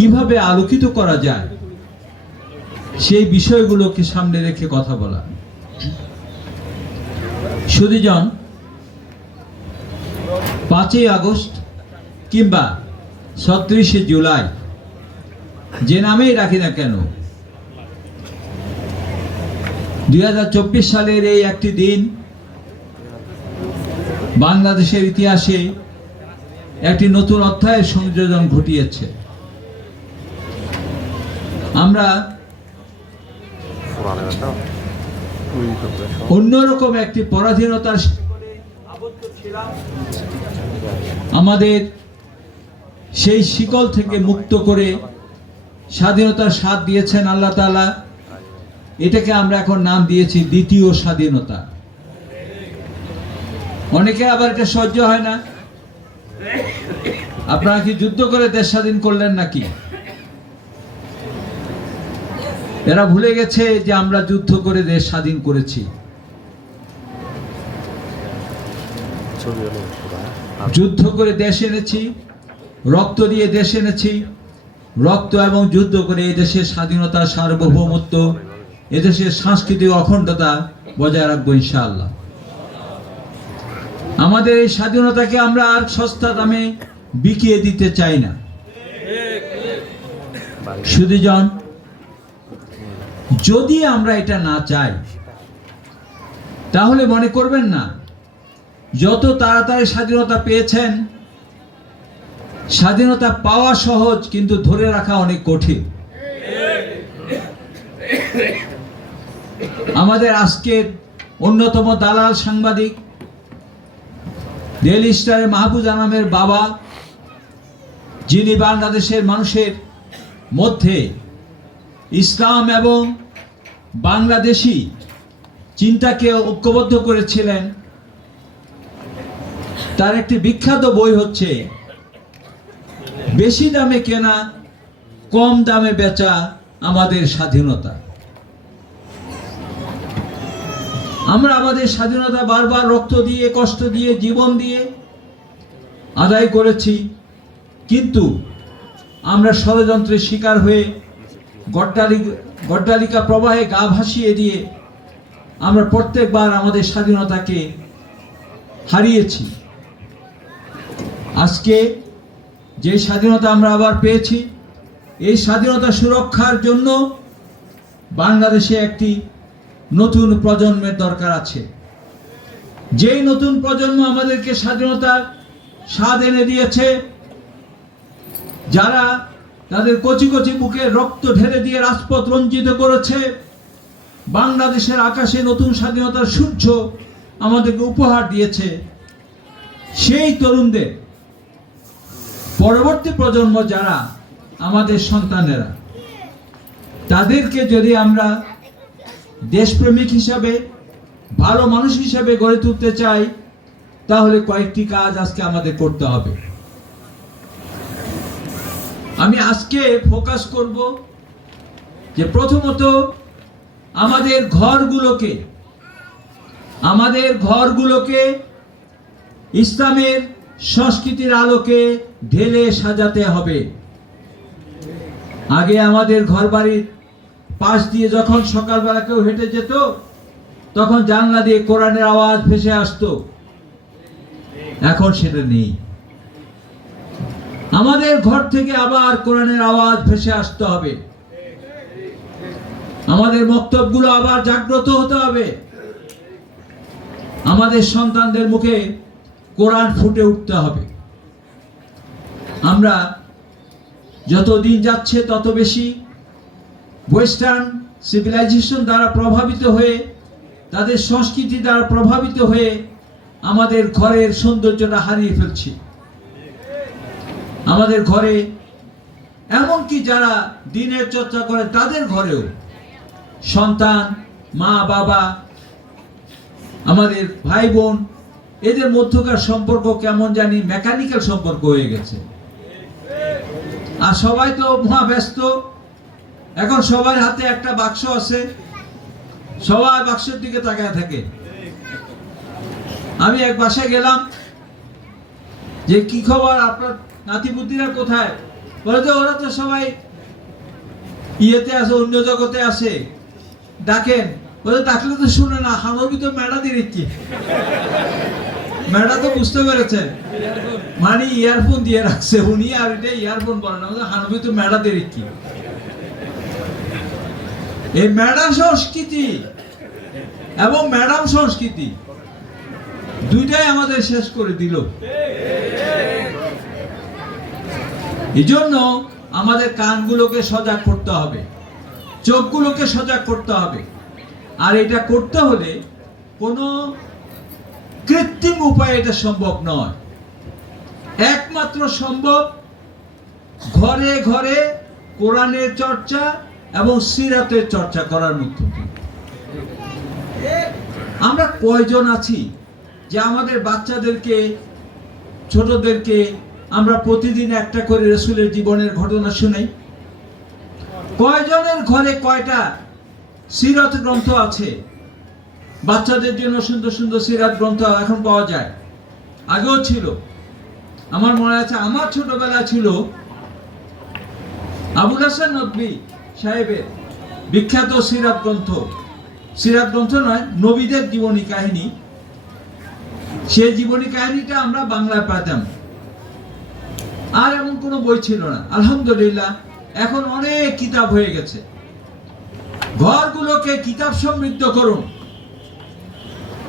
কিভাবে আলোকিত করা যায় সেই বিষয়গুলোকে সামনে রেখে কথা বলা। সুধীজন, 5ই আগস্ট কিংবা 37শে জুলাই যে নামেই রাখি না কেন, 2024 সালের এই একটি দিন বাংলাদেশের ইতিহাসে একটি নতুন অধ্যায়ের সংযোজন ঘটিয়েছে। আমরা অন্যরকম একটি পরাধীনতার আবদ্ধ ছিলাম, আমাদের সেই শিকল থেকে মুক্ত করে স্বাধীনতার স্বাদ দিয়েছেন আল্লাহ তাআলা। এটাকে আমরা এখন নাম দিয়েছি দ্বিতীয় স্বাধীনতা। অনেকে আবার এটা সহ্য হয় না, আপনারা কি যুদ্ধ করে দেশ স্বাধীন করলেন নাকি? এরা ভুলে গেছে যে আমরা যুদ্ধ করে দেশ স্বাধীন করেছি। যুদ্ধ করে দেশ এনেছি, রক্ত দিয়ে দেশ এনেছি, রক্ত এবং যুদ্ধ করে এই দেশের স্বাধীনতা, সার্বভৌমত্ব, এদেশের সাংস্কৃতিক অখণ্ডতা বজায় রাখবো ইনশাআল্লাহ। আমাদের এই স্বাধীনতাকে আমরা আর সস্তা দামে বিকিয়ে দিতে চাই না। সুধীজন, যদি আমরা এটা না চাই তাহলে মনে করবেন না যত তাড়াতাড়ি স্বাধীনতা পেয়েছেন, স্বাধীনতা পাওয়া সহজ কিন্তু ধরে রাখা অনেক কঠিন। আমাদের আজকের অন্যতম দালাল সাংবাদিক ডেইলি স্টারের মাহফুজ আনামের বাবা, যিনি বাংলাদেশের মানুষের মধ্যে ইসলাম এবং বাংলাদেশি চিন্তাকে ঐক্যবদ্ধ করেছিলেন, তার একটি বিখ্যাত বই হচ্ছে বেশি দামে কেনা কম দামে বেচা আমাদের স্বাধীনতা। আমরা আমাদের স্বাধীনতা বারবার রক্ত দিয়ে, কষ্ট দিয়ে, জীবন দিয়ে আদায় করেছি, কিন্তু আমরা ষড়যন্ত্রের শিকার হয়ে গড্ডালিকা প্রবাহে গা ভাসিয়ে দিয়ে আমরা প্রত্যেকবার আমাদের স্বাধীনতাকে হারিয়েছি। আজকে যে স্বাধীনতা আমরা আবার পেয়েছি, এই স্বাধীনতা সুরক্ষার জন্য বাংলাদেশে একটি নতুন প্রজন্মের দরকার আছে। যেই নতুন প্রজন্ম আমাদেরকে স্বাধীনতার স্বাদ এনে দিয়েছে, যারা তাদের কচি কচি বুকে রক্ত ঢেলে দিয়ে রাজপথ রঞ্জিত করেছে, বাংলাদেশের আকাশে নতুন স্বাধীনতার সূর্য আমাদেরকে উপহার দিয়েছে, সেই তরুণদের পরবর্তী প্রজন্ম যারা আমাদের সন্তানেরা, তাদেরকে যদি আমরা দেশপ্রেমিক হিসাবে, ভালো মানুষ হিসাবে গড়ে তুলতে চাই, তাহলে কয়েকটি কাজ আজকে আমাদের করতে হবে। আমি আজকে ফোকাস করব যে প্রথমত আমাদের ঘরগুলোকে ইসলামের সংস্কৃতির আলোকে ঢেলে সাজাতে হবে। আগে আমাদের ঘরবাড়ির পাশ দিয়ে যখন সকালবেলা কেউ হেঁটে যেত, তখন জানলা দিয়ে কোরআনের আওয়াজ ভেসে আসতো, এখন সেটা নেই। আমাদের ঘর থেকে আবার কোরআনের আওয়াজ ভেসে আসতে হবে। আমাদের মক্তবগুলো আবার জাগ্রত হতে হবে। আমাদের সন্তানদের মুখে কোরআন ফুটে উঠতে হবে। আমরা যত দিন যাচ্ছে তত বেশি ওয়েস্টার্ন সিভিলাইজেশন দ্বারা প্রভাবিত হয়ে, তাদের সংস্কৃতি দ্বারা প্রভাবিত হয়ে আমাদের ঘরের সৌন্দর্যটা হারিয়ে ফেলছি। আমাদের ঘরে এমনকি যারা দিনের চর্চা করে, তাদের ঘরেও সন্তান, মা বাবা, আমাদের ভাই বোন, এদের মধ্যকার সম্পর্ক কেমন জানি মেকানিক্যাল সম্পর্ক হয়ে গেছে। আর সবাই তো মহা ব্যস্ত। এখন সবার হাতে একটা বাক্স আছে, সবাই বাক্সের দিকে তাকায় থাকে। আমি এক বাসায় গেলাম, যে কি খবর, আপনার নাতিপুতিরা কোথায়? বলে যে ওরা তো সবাই ইয়েতে আছে, অন্য জগতে আছে, ডাকেন। বলে ডাকলে তো শুনে না, হানবি তো মেড়া দিচ্ছি। মেড়া তো বুঝতে পেরেছেন, মানে ইয়ারফোন দিয়ে রাখছে উনি, আর এটা ইয়ারফোন বলে না, হানবি তো মেড়া দিচ্ছি। এই মেডা সংস্কৃতি এবং ম্যাডাম সংস্কৃতি দুইটাই আমাদের শেষ করে দিল। এই জন্য আমাদের কানগুলোকে সজাগ করতে হবে, চোখগুলোকে সজাগ করতে হবে। আর এটা করতে হলে কোনো কৃত্রিম উপায়ে এটা সম্ভব নয়। একমাত্র সম্ভব ঘরে ঘরে কোরআনের চর্চা এবং সিরাতের চর্চা করার মধ্যে। আমরা কয়জন আছি যে আমাদের বাচ্চাদেরকে, ছোটদেরকে আমরা প্রতিদিন একটা করে রাসূলের জীবনের ঘটনা শুনাই? কয়জনের ঘরে কয়টা সিরাত গ্রন্থ আছে? বাচ্চাদের জন্য সুন্দর সুন্দর সিরাত গ্রন্থ এখন পাওয়া যায়, আগেও ছিল। আমার মনে আছে, আমার ছোটবেলা ছিল আবুল হাসান নদভী সাহেবের বিখ্যাত সিরাত গ্রন্থ, সিরাত গ্রন্থ নয়, নবীদের জীবনী কাহিনী। সেই জীবনী কাহিনীটা আমরা বাংলায় পেতাম, আর এমন কোনো বই ছিল না। আলহামদুলিল্লাহ এখন অনেক কিতাব হয়ে গেছে। ঘরগুলোকে কিতাব সমৃদ্ধ করুন,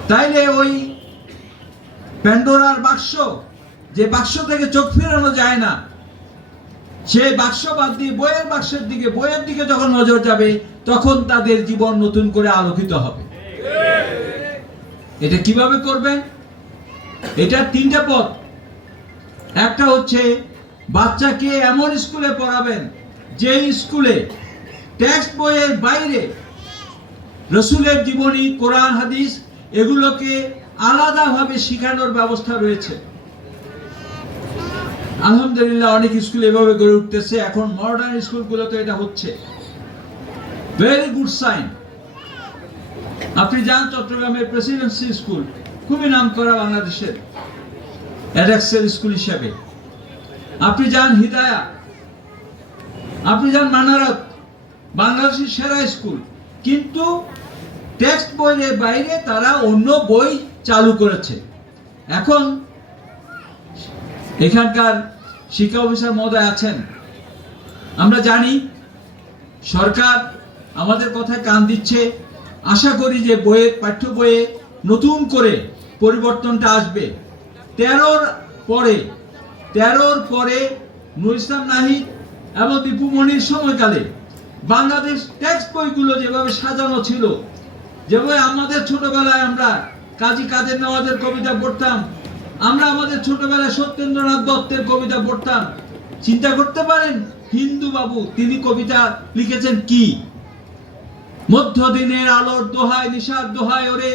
তাইলে ওই প্যান্ডোরার বাক্স, যে বাক্স থেকে চোখ ফেরানো যায় না, সেই বাক্স বাদ দিয়ে বইয়ের বাক্সের দিকে, বইয়ের দিকে যখন নজর যাবে তখন তাদের জীবন নতুন করে আলোকিত হবে। এটা কিভাবে করবেন? এটা তিনটা পথ। একটা হচ্ছে বাচ্চাকে এমন স্কুলে পড়াবেন যে স্কুলে টেক্সট বইয়ের বাইরে রাসূলের জীবনী, কোরআন, হাদিস এগুলোকে আলাদাভাবে শেখানোর ব্যবস্থা রয়েছে। আলহামদুলিল্লাহ অনেক স্কুল এভাবে গড়ে উঠতেছে, এখন মডার্ন স্কুলগুলোতে এটা হচ্ছে। Very good sign. আপনি যান চট্টগ্রামের প্রেসিডেন্সি স্কুল, খুবই নামকরা বাংলাদেশের অ্যাডাক্সেল স্কুল হিসাবে। আপনি যান হিদায়া, আপনি যান মানারত, বাংলাদেশের সেরা স্কুল, কিন্তু টেক্সট বইয়ের বাইরে তারা অন্য বই চালু করেছে। এখন এখানকার শিক্ষা অফিসার মহোদয় আছেন, আমরা জানি সরকার আমাদের কথায় কান দিচ্ছে। আশা করি যে বইয়ের, পাঠ্য বইয়ে নতুন করে পরিবর্তনটা আসবে। 13র পরে নুর ইসলাম নাহিদ এবং দীপু মনির সময়কালে বাংলাদেশ টেক্সট বইগুলো যেভাবে সাজানো ছিল, যেভাবে আমাদের ছোটবেলায় আমরা কাজী কাদের নওয়াজের কবিতা পড়তাম, আমরা আমাদের ছোটবেলায় সত্যেন্দ্রনাথ দত্তের কবিতা পড়তাম। চিন্তা করতে পারেন হিন্দু বাবু তিনি কবিতা লিখেছেন কি? মধ্যদিনের আলোর দোহায়, নিশার দোহায় ওরে,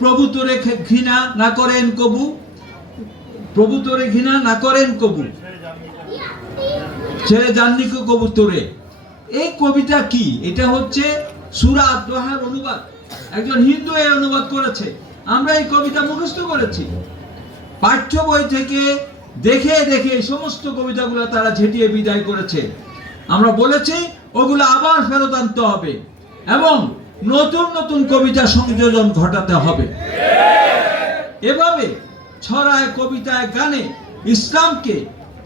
প্রভু তোরে ঘৃণা না করেন কবু, প্রভু তোরে ঘৃণা না করেন কবু, ছেড়ে যাননি কবু তোরে। এই কবিতা কি? এটা হচ্ছে সূরা আদ-দোহার অনুবাদ, একজন হিন্দু এই অনুবাদ করেছে। আমরা এই কবিতা মুখস্থ করেছি, পাঠ্য বই থেকে দেখে দেখে সমস্ত কবিতাগুলো তারা ঝেঁটিয়ে বিদায় করেছে। আমরা বলেছি ওগুলো আবার ফেরত আনতে হবে এবং নতুন নতুন কবিতা সংযোজন ঘটাতে হবে। এভাবে ছড়ায়, কবিতায়, গানে ইসলামকে,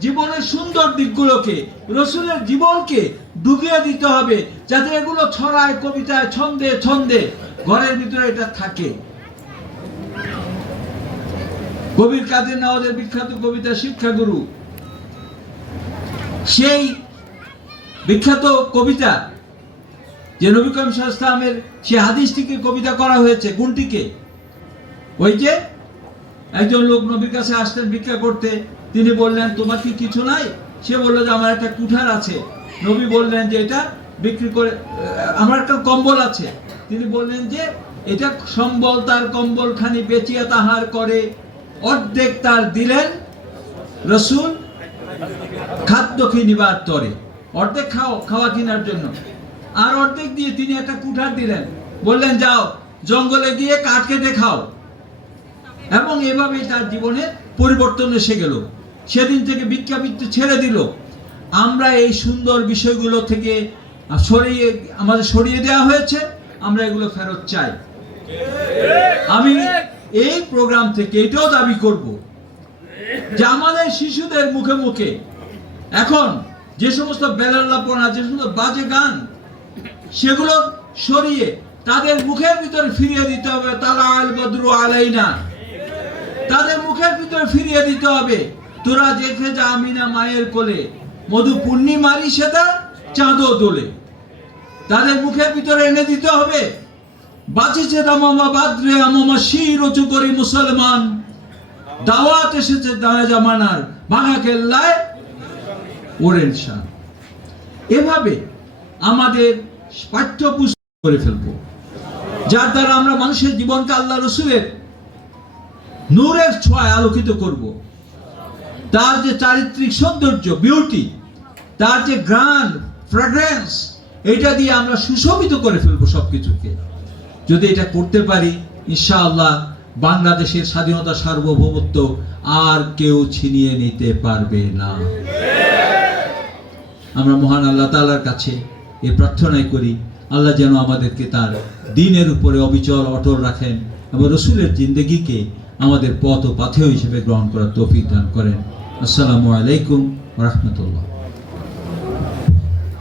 জীবনের সুন্দর দিকগুলোকে, রাসূলের জীবনকে ডুবিয়ে দিতে হবে, যাতে এগুলো ছড়ায়, কবিতায়, ছন্দে ছন্দে ঘরের ভিতরে এটা থাকে। কবির কাদের নওয়াজের বিখ্যাত কবিতা শিক্ষাগুরু, সেই বিখ্যাত কবিতা যে নবী করিম সাল্লাল্লাহু আলাইহি ওয়াসাল্লামের সেই হাদিসটিকে কবিতা করা হয়েছে, কোনটিকে? ওই যে একজন লোক নবীর কাছে আসতেন ভিক্ষা করতে, তিনি বললেন তোমার কি কিছু নাই? সে বলল যে আমার একটা কুঠার আছে। নবী বললেন যে এটা বিক্রি করে, আমার একটা কম্বল আছে। তিনি বললেন যে এটা সম্বল তার কম্বল খানি বেচিয়া তাহার করে, অর্ধেক তার দিলেন রাসূল খাদ্য কিনিবার তরে, অর্ধেক খাওয়া কেনার জন্য, আর অর্ধেক দিয়ে তিনি একটা কুঠার দিলেন, বললেন যাও জঙ্গলে গিয়ে কাঠ কেটে খাও। এবং এভাবেই তার জীবনে পরিবর্তন এসে গেল। সেদিন থেকে ভিক্ষাবৃত্তি ছেড়ে দিল। আমরা এই সুন্দর বিষয়গুলো থেকে সরিয়ে দেওয়া হয়েছে, আমরা এগুলো ফেরত চাই। আমি এই প্রোগ্রাম থেকে এটাও দাবি করব যে আমাদের শিশুদের মুখে মুখে এখন যে সমস্ত বেলাল্লাপনা, যে সমস্ত বাজে গান, সেগুলো সরিয়ে তাদের মুখের ভিতরে ফিরিয়ে দিতে হবে তালা আল বদরু আলাইনা। তাদের মুখের ভিতরে ফিরিয়ে দিতে হবে তোরা দেখে যা আমিনা মায়ের কোলে, মধু পূর্ণিমারি সেটা চাঁদও দোলে। তাদের মুখের ভিতরে এনে দিতে হবে বাঁচেছে দামামা বাদরে আমামা শির উঁচু করি মুসলমান, দাওয়াত এসেছে দায়া জামানার ভাঙা কেল্লায় ওরেন শাহ। এভাবে আমাদের পাঠ্যপুস্তক করে ফেলবো, যার দ্বারা আমরা মানুষের জীবনকে আল্লাহ রসুলের নূরের ছোঁয়ায় আলোকিত করব। তার যে চারিত্রিক সৌন্দর্য, বিউটি, তার যে গ্রান্ড ফ্র্যাগ্রেন্স, এটা দিয়ে আমরা সুশোভিত করে ফেলবো সবকিছুকে। যদি এটা করতে পারি, ইনশাআল্লাহ বাংলাদেশের স্বাধীনতা, সার্বভৌমত্ব আর কেউ ছিনিয়ে নিতে পারবে না। আমরা মহান আল্লাহ তাআলার কাছে এই প্রার্থনাই করি, আল্লাহ যেন আমাদেরকে তার দ্বীনের উপরে অবিচল অটল রাখেন এবং রসুলের জিন্দেগিকে আমাদের পথ ও পাথেয় হিসেবে গ্রহণ করার তৌফিক দান করেন। আসসালামু আলাইকুম ওয়া রাহমাতুল্লাহ।